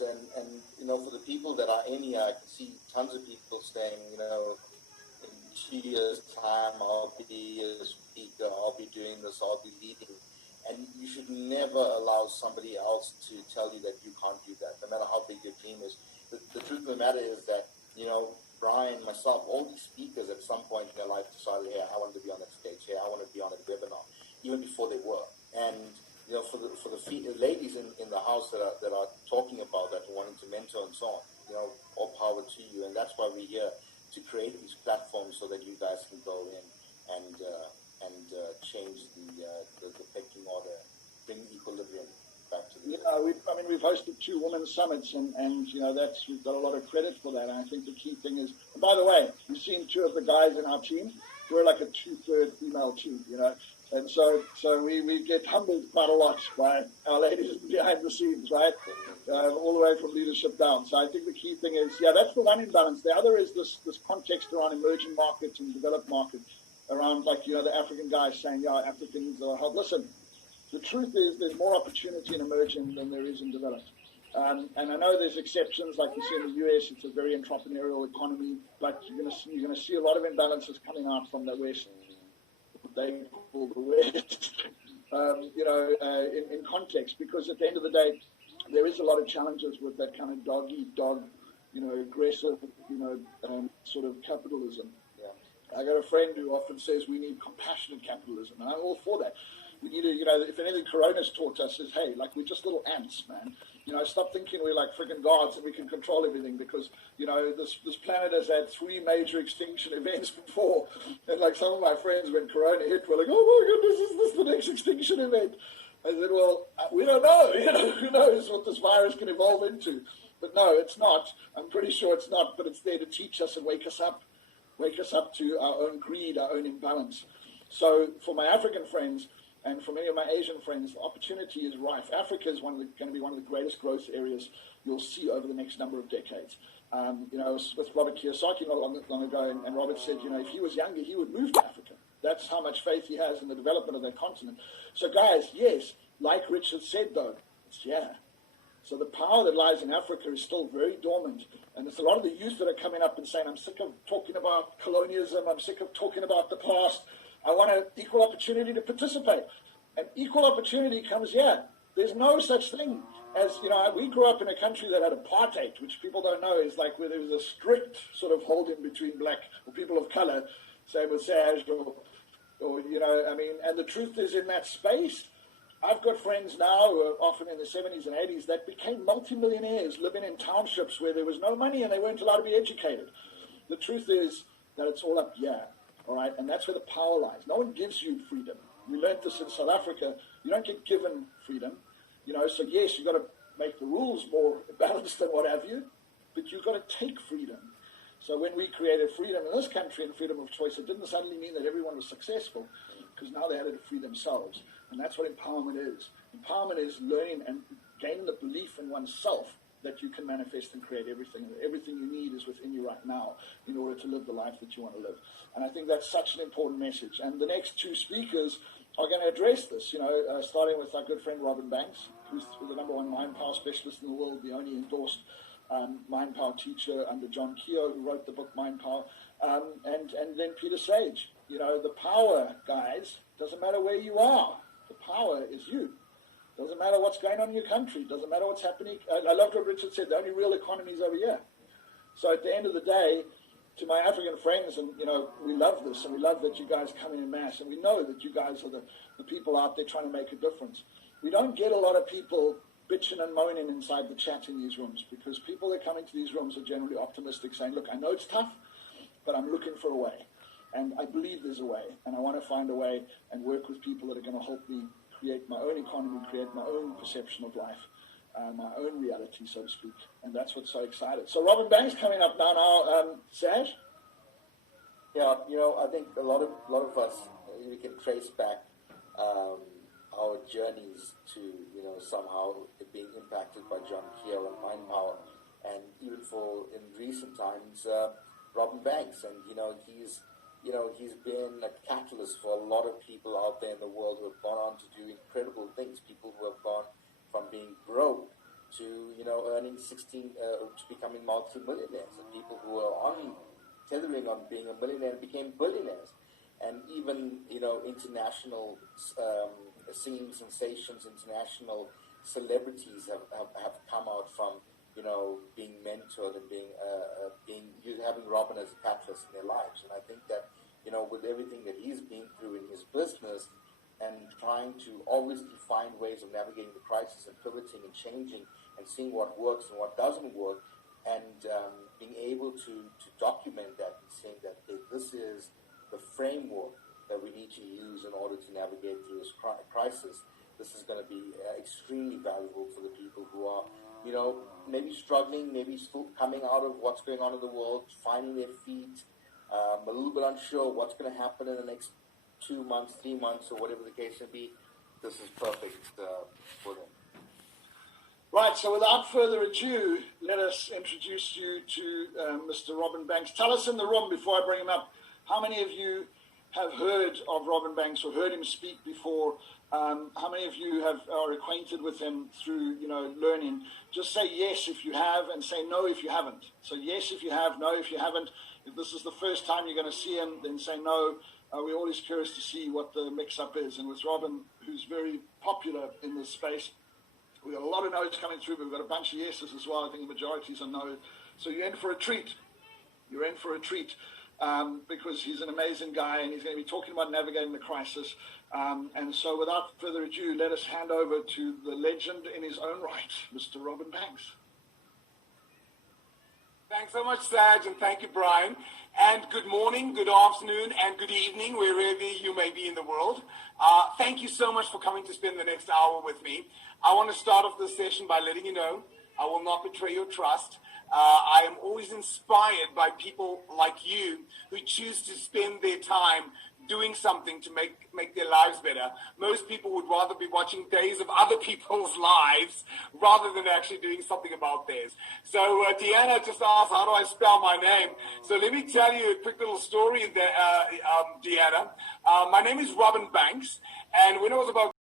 is, and for the people that are in here, I can see tons of people saying, in 2 years' time, I'll be a speaker, I'll be doing this, I'll be leading. And you should never allow somebody else to tell you that you can't do that, no matter how big your dream is. The truth of the matter is that, Brian, myself, all these speakers at some point in their life decided, hey, I want to be on that stage, hey, I want to be on a webinar, even before they were. And, for the ladies in the house that are talking about that, wanting to mentor and so on, all power to you. And that's why we're here, to create these platforms so that you guys can go in and change the pecking order, bring equilibrium back to the... We've hosted 2 women's summits, and we've got a lot of credit for that. And I think the key thing is, by the way, you've seen 2 of the guys in our team. We're like a 2/3 female team, and so we get humbled quite a lot by our ladies behind the scenes, right? All the way from leadership down. So I think the key thing is, that's the one imbalance. The other is this context around emerging markets and developed markets, around the African guys saying, Africans are help. Listen, the truth is there's more opportunity in emerging than there is in developed. And I know there's exceptions, like you see in the US, it's a very entrepreneurial economy, but you're going to see a lot of imbalances coming out from the West. They call the West, in context, because at the end of the day, there is a lot of challenges with that kind of dog-eat-dog, aggressive, sort of capitalism. Yeah. I got a friend who often says we need compassionate capitalism, and I'm all for that. We need to, if anything Corona's taught us is, hey, we're just little ants, man. Stop thinking we're like friggin' gods and we can control everything, because, this planet has had 3 major extinction events before. And some of my friends, when Corona hit, were like, oh my goodness, is this the next extinction event? I said, well, we don't know. Who knows what this virus can evolve into? But no, it's not. I'm pretty sure it's not, but it's there to teach us and wake us up to our own greed, our own imbalance. So for my African friends, and for many of my Asian friends, the opportunity is rife. Africa is going to be one of the greatest growth areas you'll see over the next number of decades. With Robert Kiyosaki not long ago, and Robert said, if he was younger, he would move to Africa. That's how much faith he has in the development of that continent. So guys, yes, like Richard said though, it's So the power that lies in Africa is still very dormant. And it's a lot of the youth that are coming up and saying, I'm sick of talking about colonialism, I'm sick of talking about the past. I want an equal opportunity to participate. And equal opportunity comes here. There's no such thing as, we grew up in a country that had apartheid, which people don't know is where there was a strict sort of holding between black or people of color, same with Saj, and the truth is in that space, I've got friends now who are often in the 70s and 80s that became multimillionaires living in townships where there was no money and they weren't allowed to be educated. The truth is that it's all up here. All right, and that's where the power lies. No one gives you freedom. We learned this in South Africa. You don't get given freedom. So yes, you've got to make the rules more balanced and what have you, but you've got to take freedom. So when we created freedom in this country and freedom of choice, it didn't suddenly mean that everyone was successful, because now they had to free themselves. And that's what empowerment is. Empowerment is learning and gaining the belief in oneself that you can manifest and create everything. Everything you need is within you right now in order to live the life that you want to live. And I think that's such an important message. And the next 2 speakers are going to address this, starting with our good friend Robin Banks, who's the #1 mind power specialist in the world, the only endorsed mind power teacher under John Keogh, who wrote the book Mind Power, and then Peter Sage. The power, guys, doesn't matter where you are. The power is you. Doesn't matter what's going on in your country. Doesn't matter what's happening. I loved what Richard said. The only real economy is over here. So at the end of the day, to my African friends, and we love this, and we love that you guys come in mass, and we know that you guys are the people out there trying to make a difference. We don't get a lot of people bitching and moaning inside the chat in these rooms, because people that come into these rooms are generally optimistic, saying, look, I know it's tough, but I'm looking for a way. And I believe there's a way, and I want to find a way and work with people that are going to help me create my own economy, create my own perception of life, my own reality, so to speak. And that's what's so exciting. So Robin Banks coming up now. Saj? Yeah, I think a lot of us, we can trace back our journeys to, somehow being impacted by John Keogh and Mind Power. And even in recent times, Robin Banks. And, he's been a catalyst for a lot of people out there in the world who have gone on to do incredible things. People who have gone from being broke to, earning 16, to becoming multi-millionaires, and people who were tethering on being a millionaire became billionaires. And even, international singing sensations, international celebrities have come out from, being mentored and having Robin as a catalyst in their lives. And I think that, with everything that he's been through in his business and trying to obviously find ways of navigating the crisis and pivoting and changing and seeing what works and what doesn't work, and being able to document that and saying that this is the framework that we need to use in order to navigate through this crisis. This is going to be extremely valuable for the people who are, maybe struggling, maybe still coming out of what's going on in the world, finding their feet, a little bit unsure what's going to happen in the next 2 months, 3 months, or whatever the case may be. This is perfect for them. Right, so without further ado, let us introduce you to Mr. Robin Banks. Tell us in the room, before I bring him up, how many of you have heard of Robin Banks or heard him speak before? How many of you are acquainted with him through, learning? Just say yes if you have, and say no if you haven't. So yes if you have, no if you haven't. If this is the first time you're going to see him, then say no. We're always curious to see what the mix-up is. And with Robin, who's very popular in this space, we've got a lot of no's coming through, but we've got a bunch of yeses as well. I think the majorities are no. So you're in for a treat. You're in for a treat because he's an amazing guy, and he's going to be talking about navigating the crisis. And so without further ado, let us hand over to the legend in his own right, Mr. Robin Banks. Thanks so much, Saj, and thank you, Brian. And good morning, good afternoon, and good evening, wherever you may be in the world. Thank you so much for coming to spend the next hour with me. I want to start off this session by letting you know I will not betray your trust. I am always inspired by people like you who choose to spend their time doing something to make their lives better. Most people would rather be watching days of other people's lives rather than actually doing something about theirs. So Deanna just asked, how do I spell my name? So let me tell you a quick little story there, Deanna. My name is Robin Banks, and when I was about